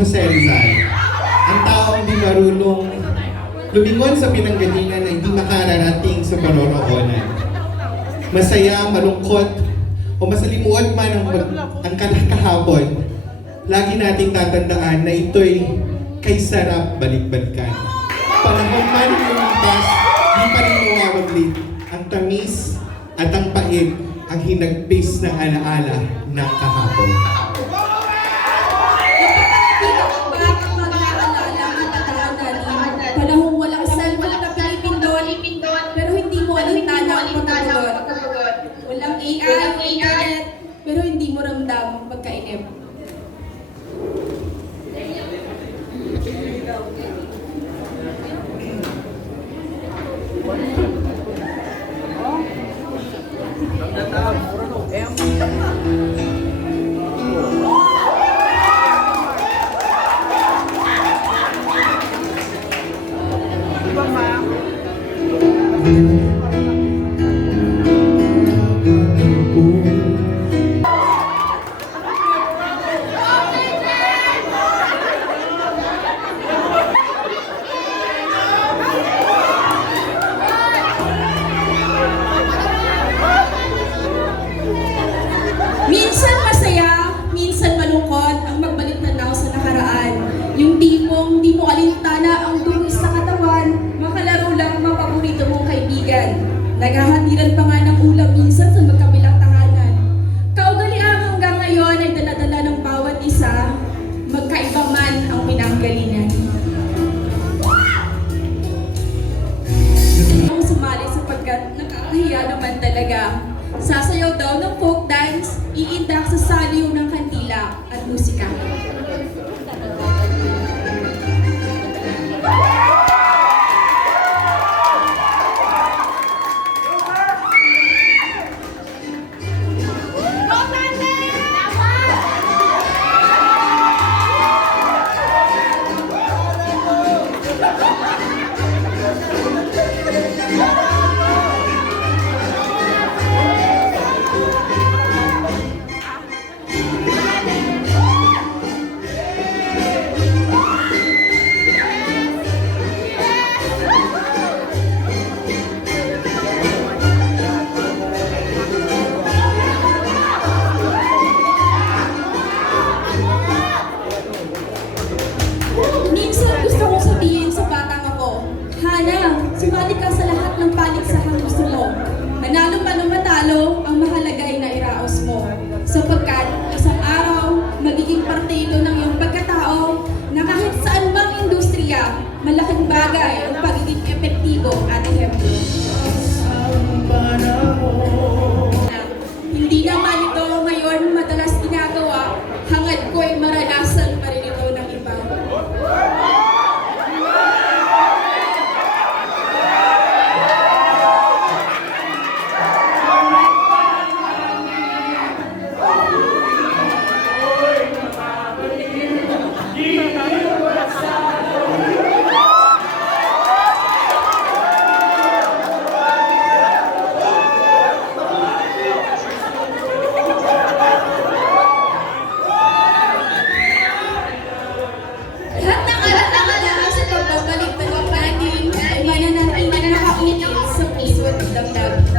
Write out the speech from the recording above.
Jose Rizal. Ang taong di marunong lumingon sa pinanggalingan na hindi makararating sa paroroonan. Masaya, malungkot, o masalimuot man ang kahapon, lagi nating tatandaan na ito'y kay sarap balik-balikan. Panahon man lumipas, di pa rin mawawaglit ang tamis at ang pait ang hinagpis ng alaala ng kahapon. Panahong walang cellphone na pinipindot, pero hindi mo alintana ang pagkasagot. Walang AI, internet, pero hindi mo ramdam ang pagkainip. Minsan masaya, minsan malungkot ang magbalik tanaw sa nakaraan. Yung tipong di mo alintana ang dungis sa katawan, makalaro lang ang mga paborito mong kaibigan. Naghahatiran pa nga ng ulam minsan sa magkabilang tahanan. Kaugalian hanggang ngayon ay dala-dala ng bawat isa, magkaiba man ang pinanggalingan. Ang sumali sapagkat nakakahiya naman talaga. Sasayaw daw ng folk dance, iindak sa saliw ng kandila at musika. Minsan gusto kong sabihin sa batang ako, Hana, sumali ka sa lahat ng paliksahang gusto mo. Manalo man o matalo, ang mahalaga ay nairaos mo. Sapagkat isang araw, magiging parte ito ng iyong pagkatao na kahit saan bang industriya, malaking bagay ang pagiging epektibo at ehemplo. Hindi naman ito ngayon madalas ginagawa, hangad ko'y maranasan pa rin ito ng iba. Lahat ng alaala sa pagbabalik ng natin ay mananatiling sa puso at damdam.